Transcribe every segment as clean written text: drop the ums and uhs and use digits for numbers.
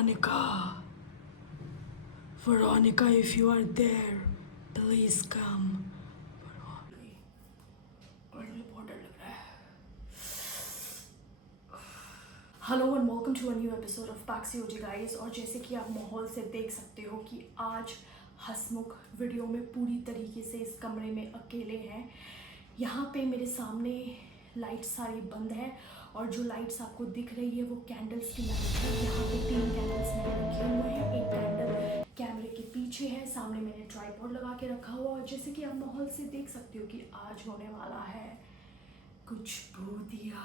Veronica. Veronica, if you are there, please come. बहुत डर लग रहा है. Hello and welcome to a new episode of Paxi OG guys. और जैसे कि आप माहौल से देख सकते हो कि आज हसमुख वीडियो में पूरी तरीके से इस कमरे में अकेले हैं. यहाँ पे मेरे सामने लाइट्स सारी बंद है और जो लाइट्स आपको दिख रही है वो कैंडल्स की लाइट है. यहाँ पे 3 कैंडल्स मैंने रखे हुए हैं. एक कैंडल कैमरे के पीछे है, सामने मैंने ट्राइपॉड लगा के रखा हुआ. और जैसे कि आप माहौल से देख सकते हो कि आज होने वाला है कुछ भूतिया.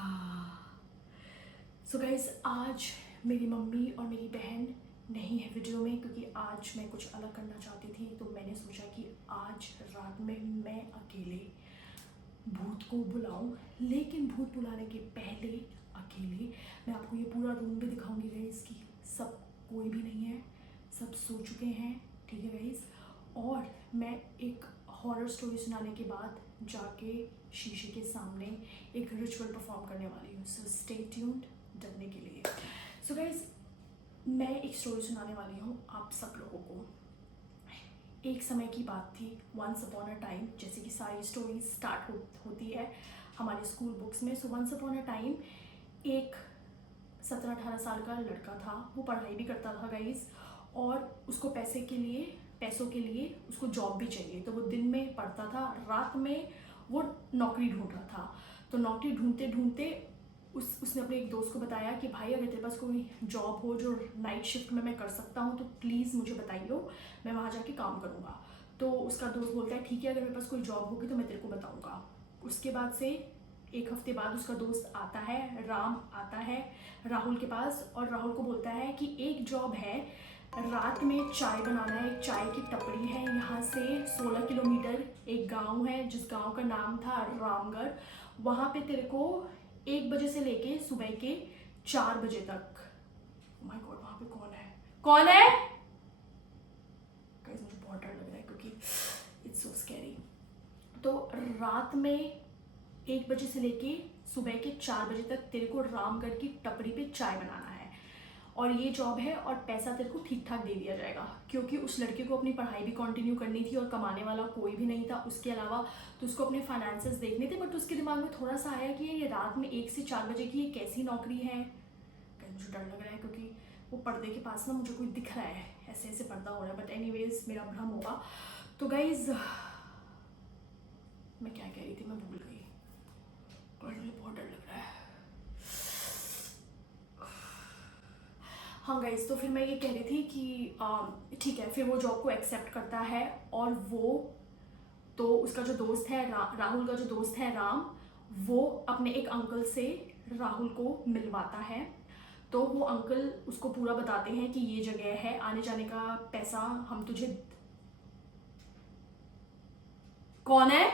सो गाइस, आज मेरी मम्मी और मेरी बहन नहीं है वीडियो में क्योंकि आज मैं कुछ अलग करना चाहती थी. तो मैंने सोचा कि आज रात में मैं अकेले भूत को बुलाऊं. लेकिन भूत बुलाने के पहले अकेले मैं आपको ये पूरा रूम भी दिखाऊंगी गाइस कि सब कोई भी नहीं है, सब सो चुके हैं. ठीक है गाइस. और मैं एक हॉरर स्टोरी सुनाने के बाद जाके शीशे के सामने एक रिचुअल परफॉर्म करने वाली हूँ. सो स्टे ट्यून्ड डरने के लिए. सो गाइस, मैं एक स्टोरी सुनाने वाली हूँ आप सब लोगों को. एक समय की बात थी, वंस अपॉन अ टाइम. जैसे कि सारी स्टोरी स्टार्ट होती है हमारे स्कूल बुक्स में. So once upon a time एक 17-18 साल का लड़का था. वो पढ़ाई भी करता था गाइस और उसको पैसों के लिए उसको जॉब भी चाहिए. तो वो दिन में पढ़ता था, रात में वो नौकरी ढूंढ रहा था. तो नौकरी ढूंढते ढूंढते उसने अपने एक दोस्त को बताया कि भाई अगर तेरे पास कोई जॉब हो जो नाइट शिफ्ट में मैं कर सकता हूँ तो प्लीज़ मुझे बताइयो, मैं वहाँ जाके काम करूँगा. तो उसका दोस्त बोलता है ठीक है, अगर मेरे पास कोई जॉब होगी तो मैं तेरे को बताऊँगा. उसके बाद से एक हफ्ते बाद उसका दोस्त आता है, राम आता है राहुल के पास. और राहुल को बोलता है कि एक जॉब है, रात में चाय बनाना है. एक चाय की टपरी है, यहाँ से 16 किलोमीटर एक गांव है जिस गांव का नाम था रामगढ़. वहाँ पे तेरे को 1 बजे से लेके सुबह के 4 बजे तक. माय गॉड, वहाँ पे कौन है गाइस? मुझे बहुत डर लग रहा है क्योंकि इट्स सो स्कैरी. तो रात में 1 बजे से लेके सुबह के 4 बजे तक तेरे को रामगढ़ की टपरी पे चाय बनाना है. और ये जॉब है और पैसा तेरे को ठीक ठाक दे दिया जाएगा क्योंकि उस लड़के को अपनी पढ़ाई भी कंटिन्यू करनी थी और कमाने वाला कोई भी नहीं था उसके अलावा. तो उसको अपने फाइनेंसेस देखने थे. बट उसके दिमाग में थोड़ा सा आया कि ये रात में 1 से 4 बजे की ये कैसी नौकरी है. मुझे डर लग रहा है क्योंकि वो पर्दे के पास ना मुझे कोई दिख रहा है, ऐसे ऐसे पर्दा हो रहा है. बट एनीवेज मेरा भ्रम होगा. तो गाइज, मैं क्या कह रही थी, मैं भूल गई. मुझे बहुत डर लग रहा है. हाँ गाइज, तो फिर मैं ये कह रही थी कि ठीक है. फिर वो जॉब को एक्सेप्ट करता है और वो तो उसका जो दोस्त है राहुल का जो दोस्त है राम, वो अपने एक अंकल से राहुल को मिलवाता है. तो वो अंकल उसको पूरा बताते हैं कि ये जगह है, आने जाने का पैसा हम तुझे. कौन है?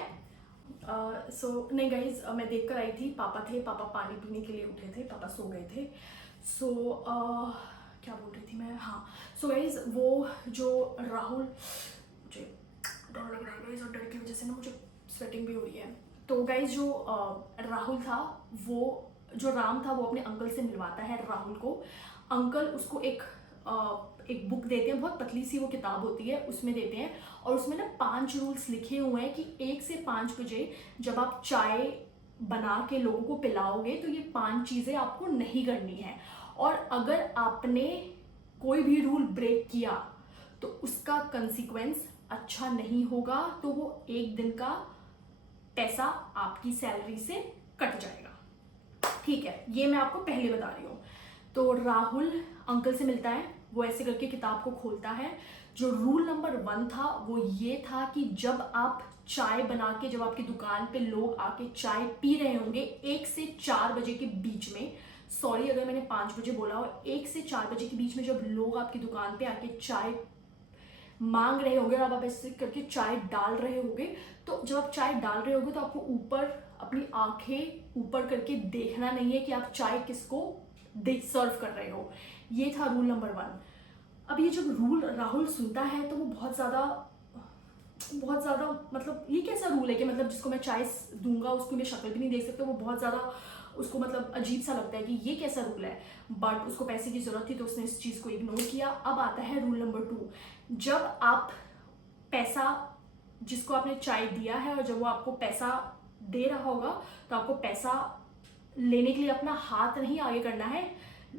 नहीं गाइज, मैं देख कर आई थी. पापा थे, पापा पानी पीने के लिए उठे थे, पापा सो गए थे. क्या बोल रही थी मैं? हाँ. सो गाइज, वो जो राहुल, मुझे डर लग रहा है गाइज और डर की वजह से ना मुझे स्वेटिंग भी हो रही है. तो गाइज, जो राहुल था, वो जो राम था वो अपने अंकल से मिलवाता है राहुल को. अंकल उसको एक बुक देते हैं, बहुत पतली सी वो किताब होती है, उसमें देते हैं. और उसमें ना 5 रूल्स लिखे हुए हैं कि 1 से 5 बजे जब आप चाय बना के लोगों को पिलाओगे तो ये 5 चीज़ें आपको नहीं करनी है. और अगर आपने कोई भी रूल ब्रेक किया तो उसका कंसिक्वेंस अच्छा नहीं होगा. तो वो 1 दिन का पैसा आपकी सैलरी से कट जाएगा. ठीक है, ये मैं आपको पहले बता रही हूँ. तो राहुल अंकल से मिलता है, वो ऐसे करके किताब को खोलता है. जो रूल नंबर 1 था वो ये था कि जब आप चाय बना के, जब आपकी दुकान पे लोग आके चाय पी रहे होंगे 1 से 4 बजे के बीच में, सॉरी अगर मैंने 5 बजे बोला हो, 1 से 4 बजे के बीच में जब लोग आपकी दुकान पे आके चाय मांग रहे होंगे और आप ऐसे करके चाय डाल रहे होंगे, तो जब आप चाय डाल रहे होंगे तो आपको ऊपर अपनी आंखें ऊपर करके देखना नहीं है कि आप चाय किसको सर्व कर रहे हो. ये था रूल नंबर 1. अब ये जब रूल राहुल सुनता है तो वो बहुत ज़्यादा मतलब ये कैसा रूल है कि मतलब जिसको मैं चाय दूंगा उसकी मैं शक्ल भी नहीं देख सकता. वो बहुत ज़्यादा उसको मतलब अजीब सा लगता है कि ये कैसा रूल है, बट उसको पैसे की ज़रूरत थी तो उसने इस चीज़ को इग्नोर किया। अब आता है रूल नंबर 2। जब आप पैसा, जिसको आपने चाय दिया है और जब वो आपको पैसा दे रहा होगा, तो आपको पैसा लेने के लिए अपना हाथ नहीं आगे करना है।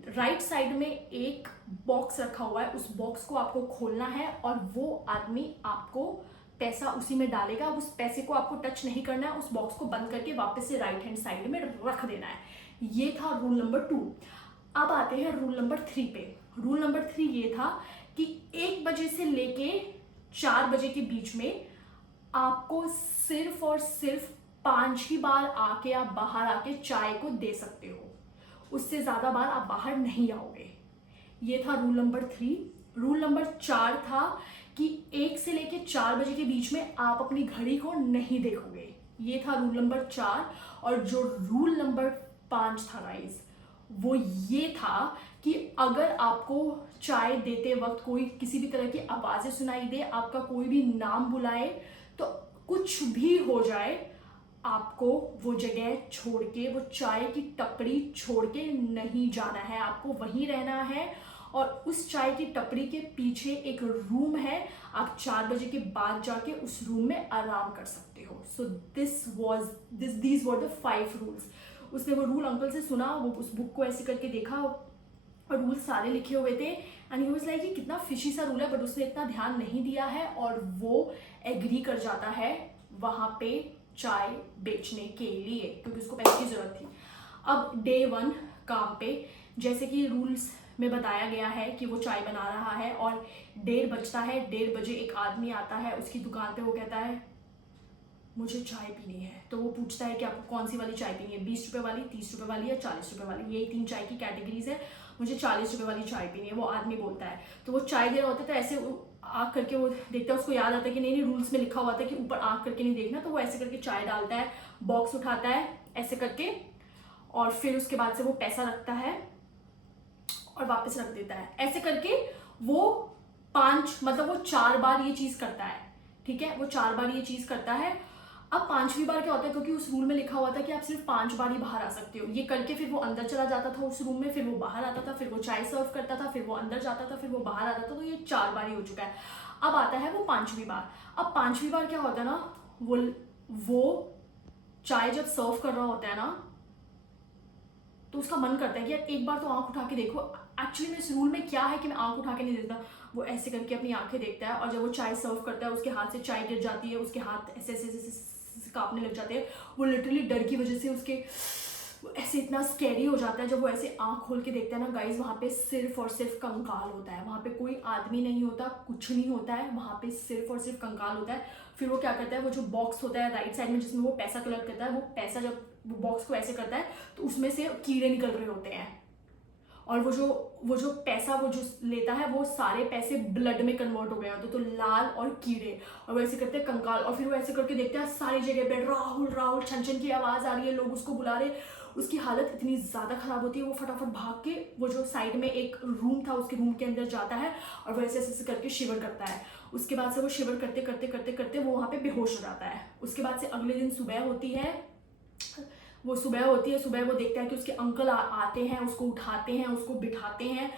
राइट साइड में एक बॉक्स रखा हुआ है, उस बॉक्स को आपको खोलना है और वो आदमी आपको पैसा उसी में डालेगा। उस पैसे को आपको टच नहीं करना है, उस बॉक्स को बंद करके वापस से राइट हैंड साइड में रख देना है। ये था रूल नंबर 2। अब आते हैं रूल नंबर 3 पे। रूल नंबर 3 ये था कि 1 बजे से लेके 4 बजे के बीच में आपको सिर्फ और सिर्फ 5 ही बार आके आप बाहर आके चाय को दे सकते हो, उससे ज़्यादा बार आप बाहर नहीं आओगे। ये था रूल नंबर 3। रूल नंबर 4 था कि 1 से लेके 4 बजे के बीच में आप अपनी घड़ी को नहीं देखोगे। ये था रूल नंबर 4। और जो रूल नंबर 5 था गाइस, वो ये था कि अगर आपको चाय देते वक्त कोई किसी भी तरह की आवाज़ें सुनाई दे, आपका कोई भी नाम बुलाए, तो कुछ भी हो जाए, आपको वो जगह छोड़ के, वो चाय की टपरी छोड़ के नहीं जाना है, आपको वहीं रहना है। और उस चाय की टपरी के पीछे एक रूम है, आप 4 बजे के बाद जाके उस रूम में आराम कर सकते हो। So these were the 5 rules. उसने वो रूल अंकल से सुना, वो उस बुक को ऐसे करके देखा और रूल सारे लिखे हुए थे एंड ही वाज लाइक ये कितना फिशी सा रूल है, बट उसने इतना ध्यान नहीं दिया है और वो एग्री कर जाता है वहाँ पे चाय बेचने के लिए, क्योंकि उसको पैसे की ज़रूरत थी। अब डे 1 काम पे, जैसे कि रूल्स में बताया गया है कि वो चाय बना रहा है और 1:30 बजता है। 1:30 बजे एक आदमी आता है उसकी दुकान पे, वो कहता है मुझे चाय पीनी है। तो वो पूछता है कि आपको कौन सी वाली चाय पीनी है, 20 रुपये वाली, 30 रुपये वाली या 40 रुपये वाली। ये 3 चाय की कैटेगरीज है, मुझे 40 रुपये वाली चाय पीनी है। वो आदमी बोलता है, तो वो चाय दे रहा होता है, तो ऐसे आँख करके वो देखता है, उसको याद आता है कि नहीं रूल्स में लिखा हुआ था कि ऊपर आँख करके नहीं देखना। तो वो ऐसे करके चाय डालता है, बॉक्स उठाता है ऐसे करके, और फिर उसके बाद से वो पैसा रखता है और वापस रख देता है। ऐसे करके वो 4 बार ये चीज़ करता है। ठीक है, वो 4 बार ये चीज़ करता है। अब 5वीं बार क्या होता है, क्योंकि उस रूल में लिखा हुआ था कि आप सिर्फ 5 बार ही बाहर आ सकते हो, ये करके फिर वो अंदर चला जाता था उस रूम में, फिर वो बाहर आता था, फिर वो चाय सर्व करता था, फिर वो अंदर जाता था, फिर वो बाहर आता था। तो ये 4 बार ही हो चुका है। अब आता है वो 5वीं बार। अब 5वीं बार क्या होता है ना, वो चाय जब सर्व कर रहा होता है ना, तो उसका मन करता है कि यार एक बार तो आंख उठा के देखो। एक्चुअली में इस रूल में क्या है कि मैं आंख उठा के नहीं देखता, वो ऐसे करके अपनी आंखें देखता है, और जब वो चाय सर्व करता है उसके हाथ से चाय गिर जाती है, उसके हाथ ऐसे ऐसे ऐसे कांपने लग जाते हैं। वो लिटरली डर की वजह से उसके ऐसे इतना स्कैरी हो जाता है। जब वो ऐसे आंख खोल के देखता है ना गाइज, वहाँ पे सिर्फ और सिर्फ कंकाल होता है, वहाँ पे कोई आदमी नहीं होता, कुछ नहीं होता है, वहाँ पे सिर्फ और सिर्फ कंकाल होता है। फिर वो क्या करता है, वो जो बॉक्स होता है राइट साइड में जिसमें वो पैसा कलेक्ट करता है, वो पैसा जब वो बॉक्स को ऐसे करता है तो उसमें से कीड़े निकल रहे होते हैं, और वो जो पैसा वो जो लेता है, वो सारे पैसे ब्लड में कन्वर्ट हो गए होते, तो लाल और कीड़े, और वो ऐसे करते हैं कंकाल। और फिर वो ऐसे करके देखते हैं सारी जगह पे राहुल राहुल, छन छन की आवाज़ आ रही है, लोग उसको बुला रहे। उसकी हालत इतनी ज़्यादा ख़राब होती है, वो फटाफट भाग के वो जो साइड में एक रूम था उसके रूम के अंदर जाता है और वो ऐसे ऐसे करके शिवर करता है। उसके बाद से वो शिवर करते करते करते करते वो वहाँ पे बेहोश हो जाता है। उसके बाद से अगले दिन सुबह होती है, सुबह वो देखता है कि उसके अंकल आते हैं, उसको उठाते हैं, उसको बिठाते हैं,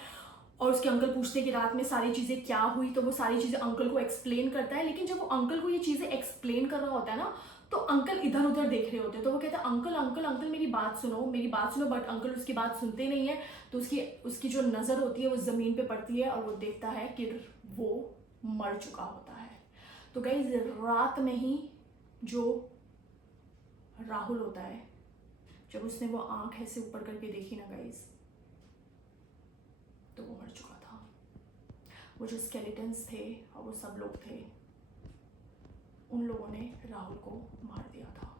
और उसके अंकल पूछते हैं कि रात में सारी चीज़ें क्या हुई। तो वो सारी चीज़ें अंकल को एक्सप्लेन करता है। लेकिन जब वो अंकल को ये चीज़ें एक्सप्लेन कर रहा होता है ना, तो अंकल इधर उधर देख रहे होते हैं। तो वो कहता है अंकल अंकल अंकल मेरी बात सुनो, बट अंकल उसकी बात सुनते नहीं है। तो उसकी जो नज़र होती है वो ज़मीन पे पड़ती है और वो देखता है कि वो मर चुका होता है। तो गाइस, रात में ही जो राहुल होता है, जब उसने वो आंख ऐसे ऊपर करके देखी ना गाइस, तो वो मर चुका था। वो जो स्केलेटन्स थे और वो सब लोग थे, उन लोगों ने राहुल को मार दिया था।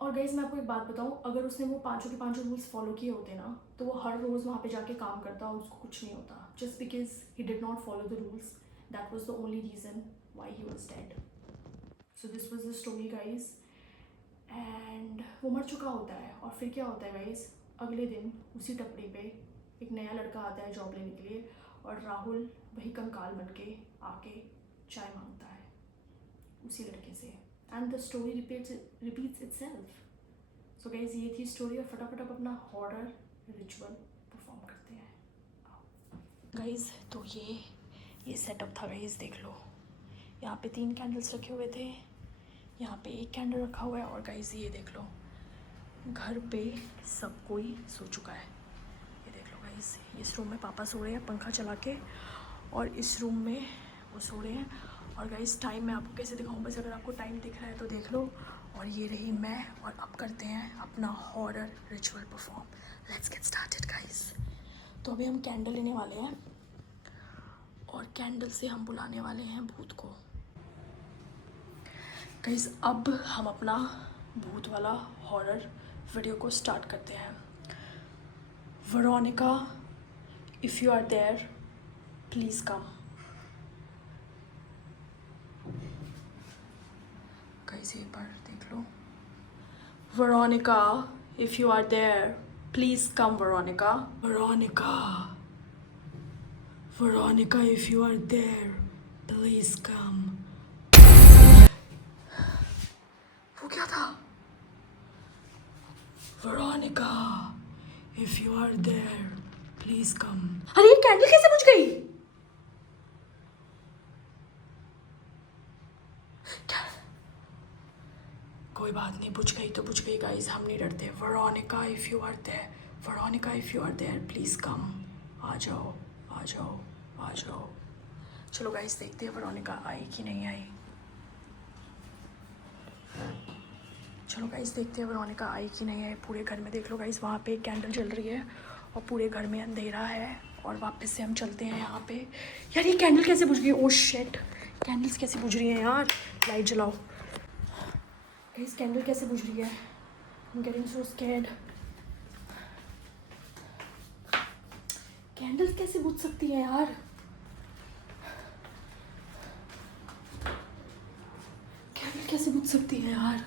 और गाइस, मैं आपको एक बात बताऊं, अगर उसने वो 5 के 5 रूल्स फॉलो किए होते ना, तो वो हर रोज़ वहाँ पे जाके काम करता और उसको कुछ नहीं होता। Just because he did not follow the rules, that was the only reason why he was dead. So this was the story guys. And वो मर चुका होता है। और फिर क्या होता है गाइस, अगले दिन उसी टपरी पे एक नया लड़का आता है जॉब लेने के लिए, और राहुल वही कंकाल बन के आके चाय मांगता है उसी लड़के से। And the story repeats itself. So guys ये थी स्टोरी और फटाफट अब अपना हॉरर रिचुअल परफॉर्म करते हैं गाइज। तो ये सेटअप था गाइज, देख लो। यहाँ पे 3 कैंडल्स रखे हुए थे, यहाँ पे 1 कैंडल रखा हुआ है और गाइज ये देख लो, घर पे सब कोई सो चुका है। ये देख लो गाइज, इस रूम में पापा सो रहे हैं पंखा चला के और इस रूम में वो सो रहे हैं। और गाइज टाइम मैं आपको कैसे दिखाऊँ, बस अगर आपको टाइम दिख रहा है तो देख लो। और ये रही मैं, और अब करते हैं अपना horror ritual perform. Let's get started guys. तो अभी हम कैंडल लेने वाले हैं और कैंडल से हम बुलाने वाले हैं भूत को। गाइज अब हम अपना भूत वाला हॉरर वीडियो को स्टार्ट करते हैं। Veronica, if you are there please come. Guys एक बार देख लो। Veronica, if you are there please come. Veronica, Veronica, Veronica, if you are there please come. वो क्या था? Veronica, if you are there please come. अरे ये candle कैसे बुझ गई? कोई बात नहीं, बुझ गई तो बुझ गई गाइस, हम नहीं डरते। Veronica, if you are there, Veronica, if you are there please come. आ जाओ, आ जाओ, आ जाओ। चलो गाइस देखते हैं वेरोनिका आई कि नहीं आई। चलो गाइस देखते हैं वेरोनिका आई कि नहीं आई। पूरे घर में देख लो गाइस, वहाँ पे एक कैंडल जल रही है और पूरे घर में अंधेरा है। और वापस से हम चलते हैं यहाँ पे। यार ये कैंडल कैसे बुझ गई? ओह शिट, कैंडल्स कैसे बुझ रही हैं यार? लाइट जलाओ गाइस, कैंडल कैसे बुझ रही है? I'm getting so scared. Candles कैसे बुझ सकती हैं यार? कैंडल कैसे बुझ सकती है यार?